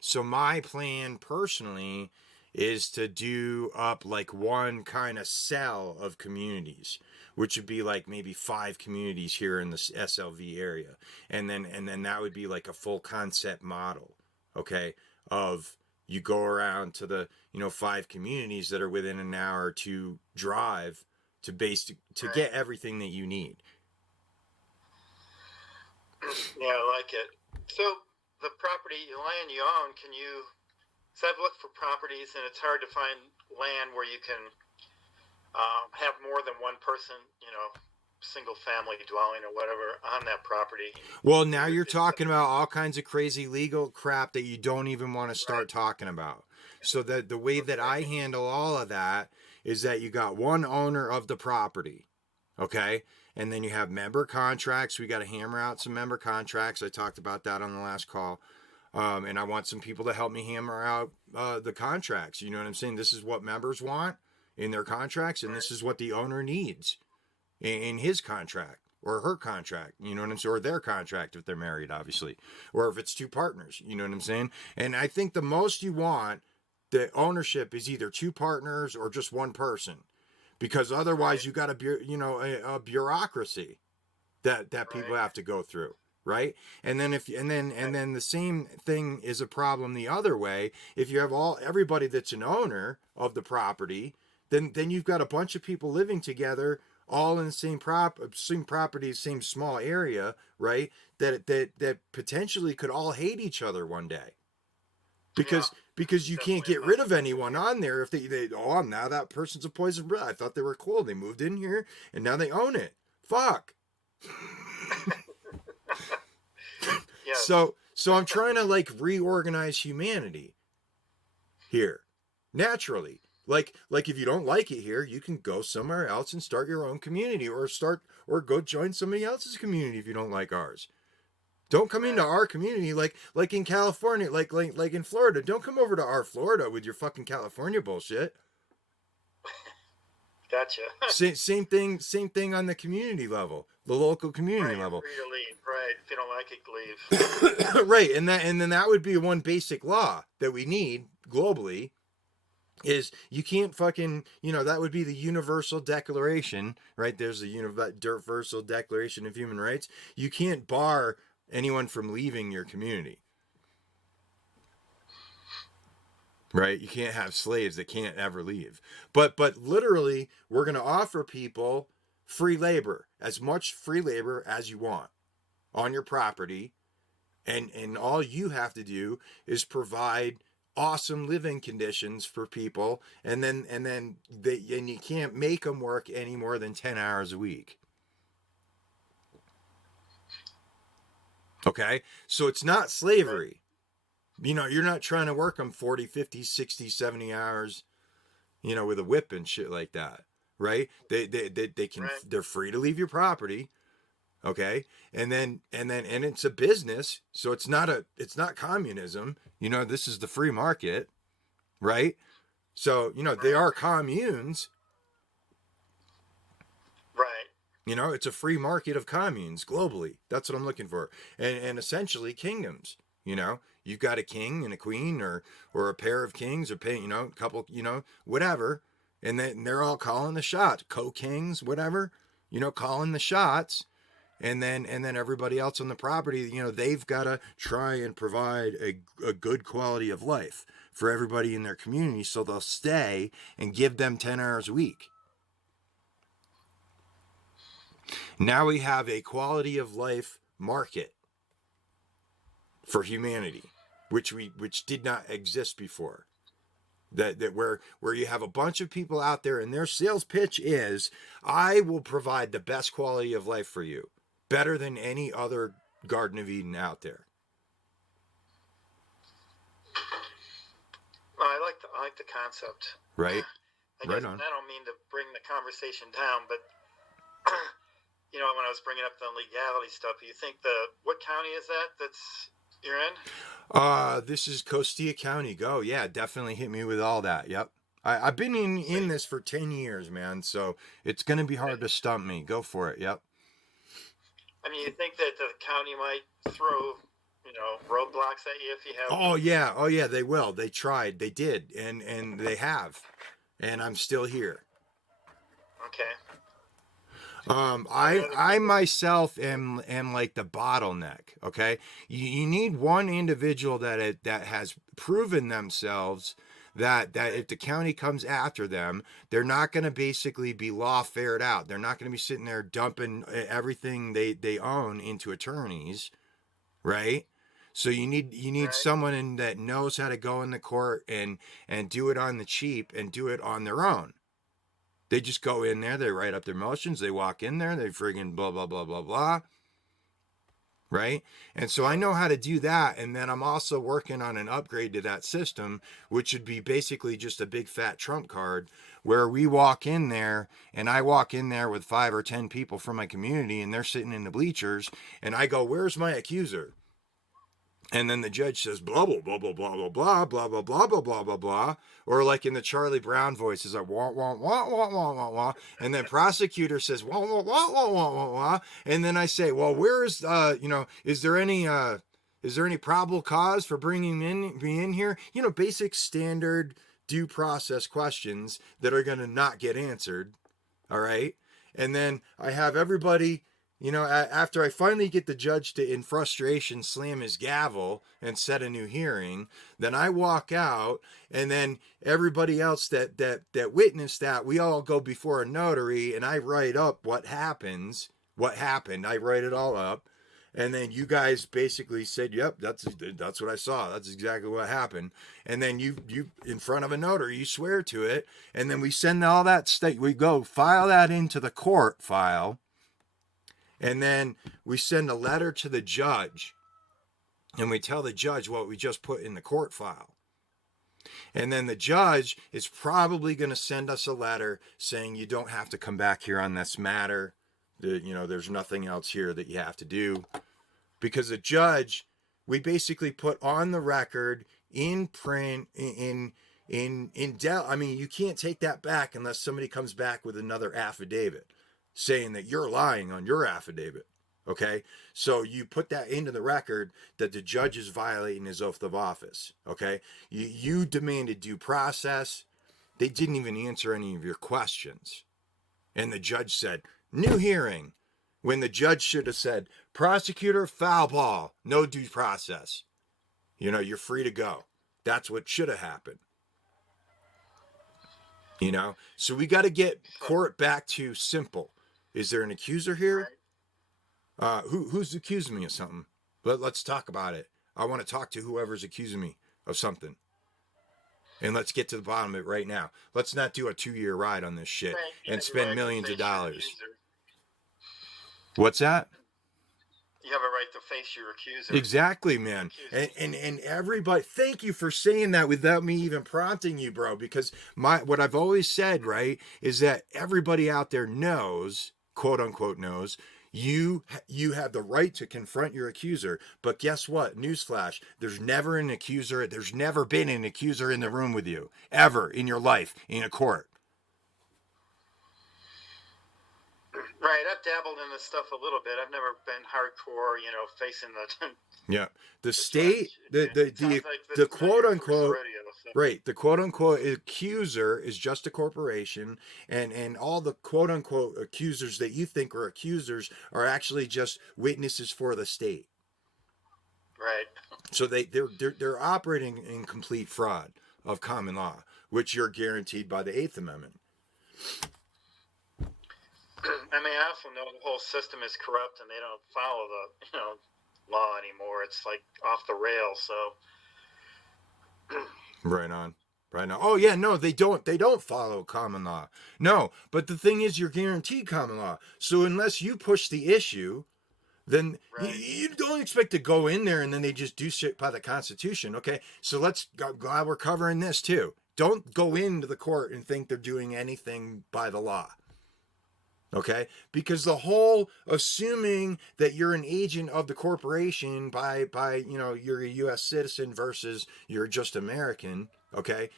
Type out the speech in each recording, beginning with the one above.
So my plan personally is to do up like one kind of cell of communities, which would be like maybe 5 communities here in the SLV area, and then that would be like a full concept model, okay, of you go around to the 5 communities that are within an hour or two drive to Right. get everything that you need. Yeah, I like it. So the property land you own, can you? So I've looked for properties, and it's hard to find land where you can have more than one person, single family dwelling or whatever on that property. Well, now Is it, you're is that, talking about all kinds of crazy legal crap that you don't even want to start right? talking about. So that the way that I Okay. handle all of that is that you got one owner of the property, okay? And then you have member contracts. We got to hammer out some member contracts. I talked about that on the last call. And I want some people to help me hammer out the contracts. You know what I'm saying? This is what members want in their contracts, and this Right. is what the owner needs in his contract or her contract, you know what I'm saying, or their contract if they're married, obviously, or if it's 2 partners, you know what I'm saying. And I think the most you want, the ownership is either 2 partners or just one person, because otherwise Right. you got a bureaucracy that people Right. have to go through, right? And then if and Right. then the same thing is a problem the other way. If you have everybody that's an owner of the property, then you've got a bunch of people living together all in the same property, same small area, right? That potentially could all hate each other one day, Yeah. because you can't Definitely get a rid of possibility. anyone on there if they oh, now that person's a poison breath. I thought they were cool. They moved in here and now they own it. Fuck. Yes. So I'm trying to like reorganize humanity here naturally. Like if you don't like it here, you can go somewhere else and start your own community, or go join somebody else's community if you don't like ours. Don't come into Right. our community like in California, like in Florida. Don't come over to our Florida with your fucking California bullshit. Gotcha. Same thing on the community level, the local community Right. You're level. free to leave. Right. If you don't like it, leave. Right, and then that would be one basic law that we need globally is you can't fucking, that would be the universal declaration, right? There's the universal declaration of human rights. You can't bar anyone from leaving your community, right? You can't have slaves that can't ever leave. But literally we're going to offer people free labor, as much free labor as you want on your property, and all you have to do is provide awesome living conditions for people, and you can't make them work any more than 10 hours a week. Okay, so it's not Right. slavery. You're not trying to work them 40, 50, 60, 70 hours, with a whip and shit like that, right? Right. They're free to leave your property, okay, and it's a business, so it's not communism. This is the free market, right? So they Right. are communes. Right. It's a free market of communes globally. That's what I'm looking for. And essentially kingdoms. You've got a king and a queen, or a pair of kings, or a couple, whatever, and then they're all calling the shots, co-kings, whatever, calling the shots. And then everybody else on the property, they've got to try and provide a good quality of life for everybody in their community, so they'll stay and give them 10 hours a week. Now we have a quality of life market for humanity, which did not exist before. That where you have a bunch of people out there and their sales pitch is, I will provide the best quality of life for you, better than any other Garden of Eden out there. Well, I like the concept. Right? I Right guess on. I don't mean to bring the conversation down, but when I was bringing up the legality stuff, you think what county is that's you're in? This is Costilla County. Go. Yeah, definitely hit me with all that. Yep. I've been So, in this for 10 years, man. So it's going to be hard right. to stump me. Go for it. Yep. I mean, you think that the county might throw, roadblocks at you if you have. Oh yeah, they will. They tried, they did, and they have, and I'm still here. Okay. Any other I people? myself am like the bottleneck. Okay, you need one individual that has proven themselves that if the county comes after them, they're not going to basically be lawfared out. They're not going to be sitting there dumping everything they own into attorneys, right? So you need Right. someone that knows how to go in the court and do it on the cheap and do it on their own. They just go in there, they write up their motions, they walk in there, they friggin' blah, blah, blah, blah, blah. Right? And so I know how to do that. And then I'm also working on an upgrade to that system, which would be basically just a big fat trump card where we walk in there and I walk in there with 5 or 10 people from my community and they're sitting in the bleachers and I go, "Where's my accuser?" And then the judge says blah blah blah blah blah blah blah blah blah blah blah blah blah blah, or like in the Charlie Brown voice, is like wah wah wah wah wah wah wah, and then prosecutor says wah wah wah wah wah wah wah, and then I say, well, where's is there any probable cause for bringing me in here? Basic standard due process questions that are going to not get answered. All right, and then I have everybody, after I finally get the judge to, in frustration, slam his gavel and set a new hearing, then I walk out, and then everybody else that witnessed that, we all go before a notary, and I write up what happened. I write it all up, and then you guys basically said, "Yep, that's what I saw. That's exactly what happened." And then you in front of a notary, you swear to it, and then we send all that state. We go file that into the court file. And then we send a letter to the judge and we tell the judge what we just put in the court file. And then the judge is probably going to send us a letter saying you don't have to come back here on this matter. There's nothing else here that you have to do. Because the judge, we basically put on the record in print, I mean, you can't take that back unless somebody comes back with another affidavit saying that you're lying on your affidavit. Okay, so you put that into the record that the judge is violating his oath of office. Okay, you demanded due process. They didn't even answer any of your questions, and the judge said new hearing, when the judge should have said prosecutor foul ball, no due process. You're free to go. That's what should have happened. So we got to get court back to simple. Is there an accuser here? Right. Who's accusing me of something? Let's talk about it. I want to talk to whoever's accusing me of something. And let's get to the bottom of it right now. Let's not do a 2-year ride on this shit and spend millions of dollars. What's that? You have a right to face your accuser. Exactly, man. And everybody, thank you for saying that without me even prompting you, bro. Because what I've always said, right, is that everybody out there knows, quote unquote knows, you have the right to confront your accuser. But guess what? Newsflash, there's never an accuser. There's never been an accuser in the room with you, ever in your life, in a court. Right, I've dabbled in this stuff a little bit. I've never been hardcore, facing the yeah, the state, the quote unquote rodeo, so. right, the quote unquote accuser is just a corporation, and all the quote unquote accusers that you think are accusers are actually just witnesses for the state. Right. So they're operating in complete fraud of common law, which you're guaranteed by the 8th Amendment. I mean, I also know the whole system is corrupt and they don't follow the law anymore. It's like off the rails. So right on. Oh yeah, no, they don't follow common law. No, but the thing is, you're guaranteed common law. So unless you push the issue, then right. you don't expect to go in there and then they just do shit by the Constitution. Okay, so glad we're covering this too. Don't go into the court and think they're doing anything by the law. Okay, because the whole assuming that you're an agent of the corporation by you're a U.S. citizen versus you're just American. Okay,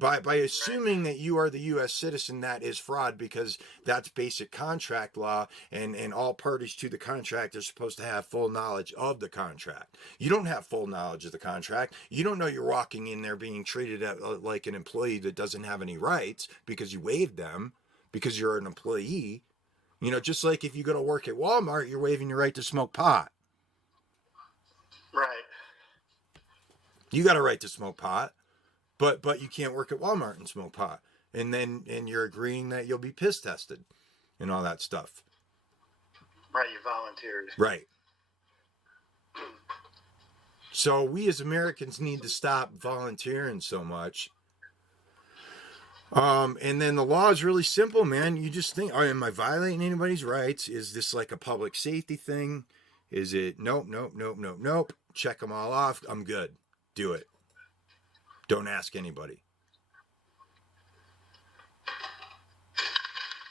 By assuming that you are the U.S. citizen, that is fraud, because that's basic contract law, and all parties to the contract are supposed to have full knowledge of the contract. You don't have full knowledge of the contract. You don't know you're walking in there being treated like an employee that doesn't have any rights because you waived them because you're an employee. You know, just like if you go to work at Walmart, you're waiving your right to smoke pot. Right. You got a right to smoke pot. But you can't work at Walmart and smoke pot. And you're agreeing that you'll be piss tested and all that stuff. Right, you volunteered. Right. So we as Americans need to stop volunteering so much. And then the law is really simple, man. You just think, oh, am I violating anybody's rights? Is this like a public safety thing? Is it nope, nope, nope, nope, nope. Check them all off. I'm good. Do it. Don't ask anybody.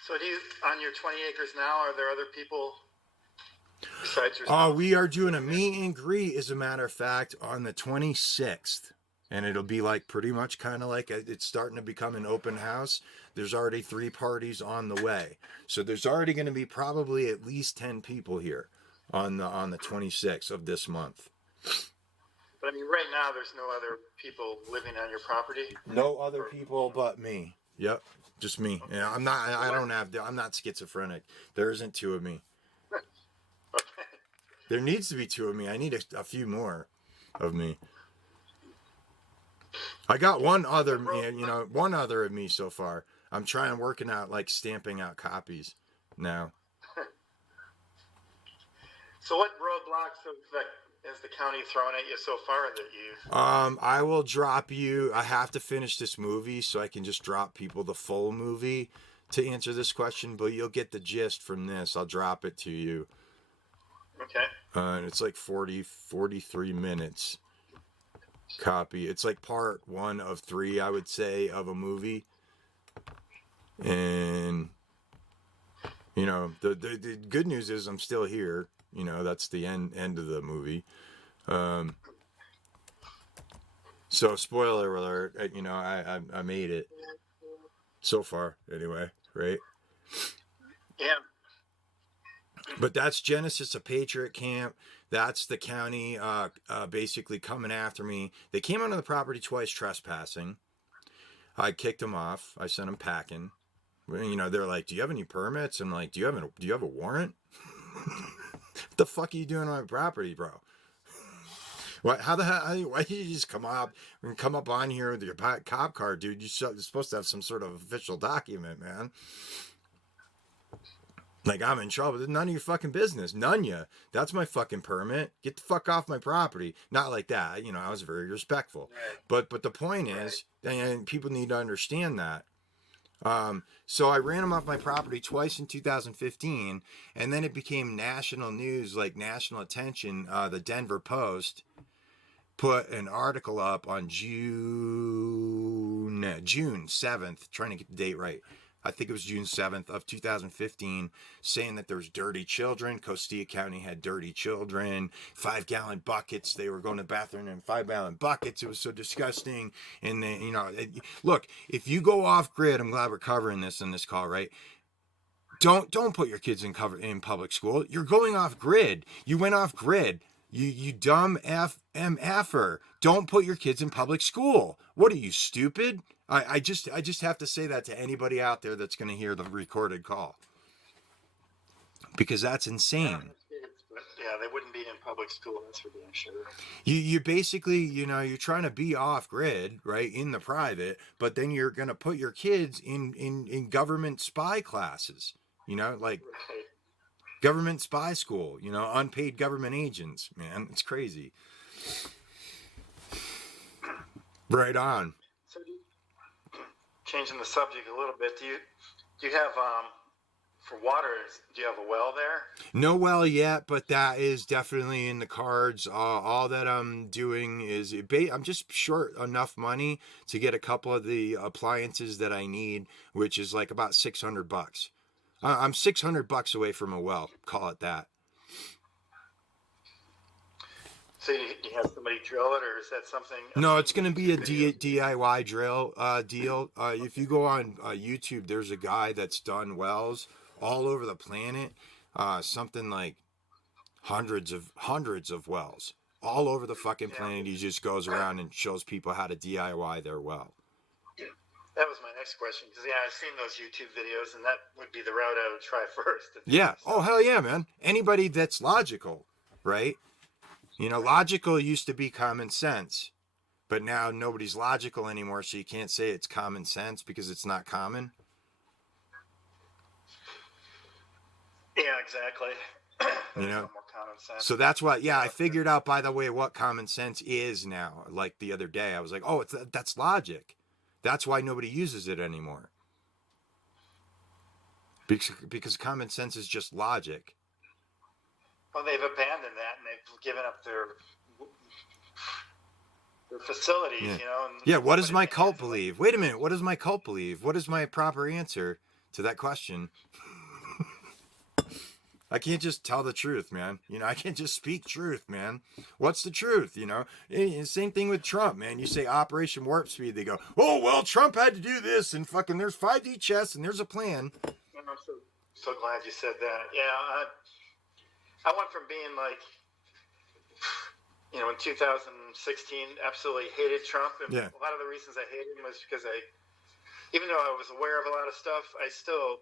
So do you, on your 20 acres now, are there other people besides yourself? We are doing a meet and greet, as a matter of fact, on the 26th. And it'll be like pretty much kind of like it's starting to become an open house. There's already 3 parties on the way. So there's already going to be probably at least 10 people here on the 26th of this month. But I mean, right now, there's no other people living on your property? No other people but me. Yep, just me. Okay. Yeah, I'm not schizophrenic. There isn't 2 of me. Okay. There needs to be 2 of me. I need a few more of me. I got one other of me so far. I'm working out, like stamping out copies now. So what roadblocks has the county thrown at you so far that you... I will drop you. I have to finish this movie, so I can just drop people the full movie to answer this question, but you'll get the gist from this. I'll drop it to you. Okay. And it's like 43 minutes copy. It's like part 1 of 3, I would say, of a movie. And, you know, the good news is I'm still here. You know, that's the end of the movie. So spoiler alert, you know, I made it so far anyway, right? Yeah. But that's Genesis, a Patriot camp. That's the county basically coming after me. They came onto the property twice trespassing. I kicked them off. I sent them packing. You know, they're like, "Do you have any permits?" I'm like, "Do you have a warrant?" What the fuck are you doing on my property, bro? What? How the hell? Why did you just come up on here with your cop car, dude? You're supposed to have some sort of official document, man. Like, I'm in trouble. It's none of your fucking business. None ya. That's my fucking permit. Get the fuck off my property. Not like that. You know, I was very respectful. Right. But the point is, and people need to understand that. So I ran them off my property twice in 2015, and then it became national news, like national attention. The Denver Post put an article up on June 7th, trying to get the date right. I think it was June 7th of 2015, saying that there's dirty children. Costilla County had dirty children, 5-gallon buckets. They were going to the bathroom in 5-gallon buckets. It was so disgusting. And then, you know, look, if you go off grid, I'm glad we're covering this in this call, right? Don't put your kids in public school. You're going off grid. You went off grid. You dumb FMFer. Don't put your kids in public school. What are you, stupid? I just have to say that to anybody out there that's going to hear the recorded call, because that's insane. Yeah, they wouldn't be in public school, that's for damn sure. You basically, you know, you're trying to be off grid, right, in the private, but then you're going to put your kids in government spy classes, you know, like right. Government spy school, you know, unpaid government agents, man. It's crazy. Right on. So changing the subject a little bit, do you have for water, do you have a well there? No well yet, but that is definitely in the cards. All that I'm doing is I'm just short enough money to get a couple of the appliances that I need, which is like about $600. I'm $600 away from a well, call it that. So you have somebody drill it, or is that something? I've No, seen it's going to be a YouTube videos. DIY drill deal. If you go on YouTube, there's a guy that's done wells all over the planet. Something like hundreds of wells all over the fucking Yeah, planet. He just goes around and shows people how to DIY their well. that was my next question because I've seen those YouTube videos, and that would be the route I would try first. To do Yeah. Oh, myself. hell yeah, man. Anybody that's logical, right? Logical used to be common sense, but now nobody's logical anymore, so you can't say it's common sense because it's not common. Yeah, exactly. You There's know? no more common sense. So that's why, yeah, I Yeah, figured out, by the way, what common sense is now. Like the other day, I was like, oh, that's logic. That's why nobody uses it anymore. Because common sense is just logic. well, they've abandoned that and they've given up their facilities, Yeah. and Yeah, what does my nobody's cult answering. believe? Wait a minute, what does my cult believe? What is my proper answer to that question? I can't just tell the truth, man. I can't just speak truth, man. What's the truth, Same thing with Trump, man. You say Operation Warp Speed, they go, oh, well, Trump had to do this, and fucking there's 5D chess, and there's a plan. And I'm so glad you said that. Yeah, I went from being like, in 2016, absolutely hated Trump, and Yeah. a lot of the reasons I hated him was because even though I was aware of a lot of stuff, I still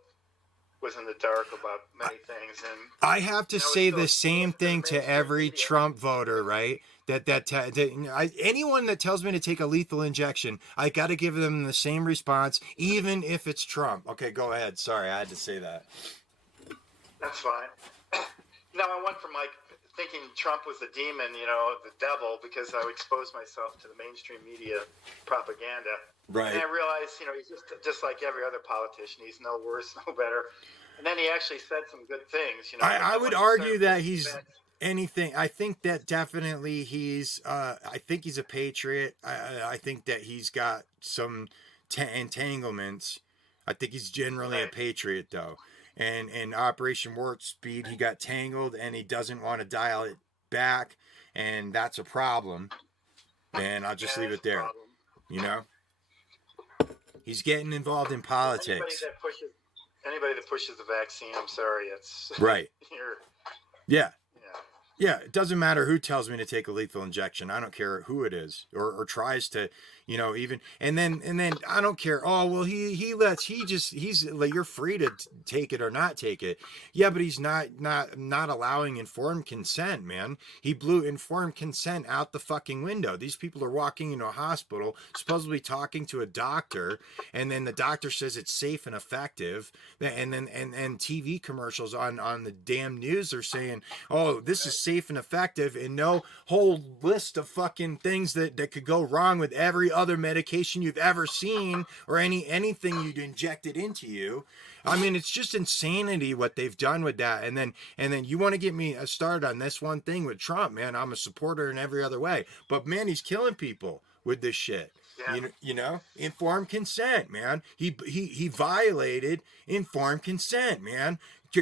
was in the dark about many things. And I have to say the same thing to mainstream every media. Trump voter, right? Anyone that tells me to take a lethal injection, I got to give them the same response, even if it's Trump. Okay, go ahead. Sorry, I had to say that. That's fine. Now I went from like thinking Trump was the demon, the devil, because I exposed myself to the mainstream media propaganda. Right. And I realized, he's just like every other politician. He's no worse, no better. And then he actually said some good things. I would argue that he's anything. I think that definitely he's. I think he's a patriot. I think that he's got some entanglements. I think he's generally a patriot, though. And in Operation Warp Speed, he got tangled, and he doesn't want to dial it back, and that's a problem. And I'll just leave it there. He's getting involved in politics. Anybody that pushes the vaccine, I'm sorry, it's right. Yeah. Yeah. Yeah, it doesn't matter who tells me to take a lethal injection. I don't care who it is or tries to, even and then I don't care. Oh, well he's like, you're free to take it or not take it. Yeah, but he's not allowing informed consent, man. He blew informed consent out the fucking window. These people are walking into a hospital, supposedly talking to a doctor, and then the doctor says it's safe and effective. And then and TV commercials on the damn news are saying, oh, this is safe and effective, and no whole list of fucking things that could go wrong with every other medication you've ever seen or anything you'd injected into you. I mean, it's just insanity what they've done with that. And then you want to get me started on this one thing with Trump, man. I'm a supporter in every other way, but man, he's killing people with this shit. Yeah. Informed consent, man. He violated informed consent, man.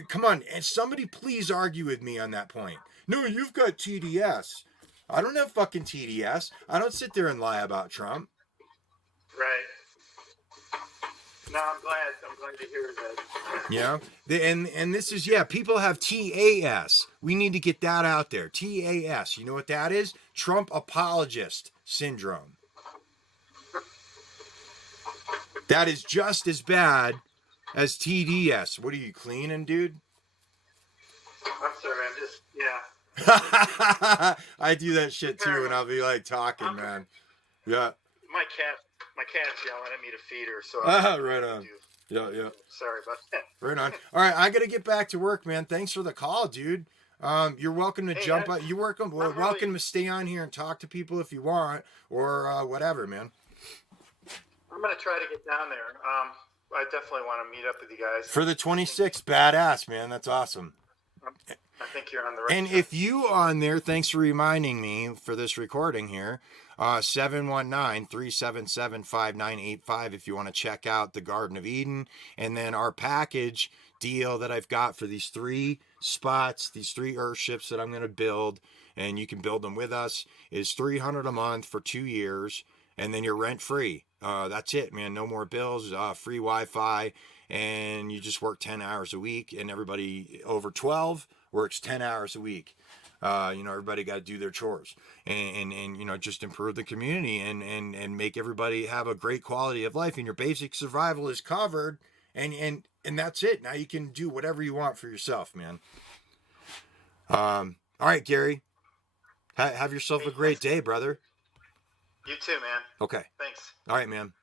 Come on, and somebody please argue with me on that point. No, you've got TDS. I don't have fucking TDS. I don't sit there and lie about Trump. Right. No, I'm glad to hear that. And this is, people have TAS. We need to get that out there. TAS. You know what that is? Trump apologist syndrome. That is just as bad as TDS. What are you cleaning, dude? I'm sorry, I'm just, I do that shit too, and I'll be like talking, man. Yeah. My cat's yelling at me to feed her, so right on. Yeah. Sorry about that. Right on. All right, I gotta get back to work, man. Thanks for the call, dude. You're welcome to jump on. You're welcome to stay on here and talk to people if you want, or whatever, man. I'm gonna try to get down there. I definitely want to meet up with you guys for the 26th. Badass, man. That's awesome. I think you're on the right and track. If you on there, thanks for reminding me for this recording here. 719-377-5985 if you want to check out the Garden of Eden, and then our package deal that I've got for these 3 spots, these 3 Earthships that I'm going to build, and you can build them with us, is $300 a month for 2 years, and then you're rent free. That's it, man. No more bills, free Wi-Fi, and you just work 10 hours a week, and everybody over 12 works 10 hours a week. Everybody got to do their chores and just improve the community and make everybody have a great quality of life, and your basic survival is covered, and that's it. Now you can do whatever you want for yourself, man. All right, Gary, have yourself a great day, brother. You too, man. Okay. Thanks. All right, man.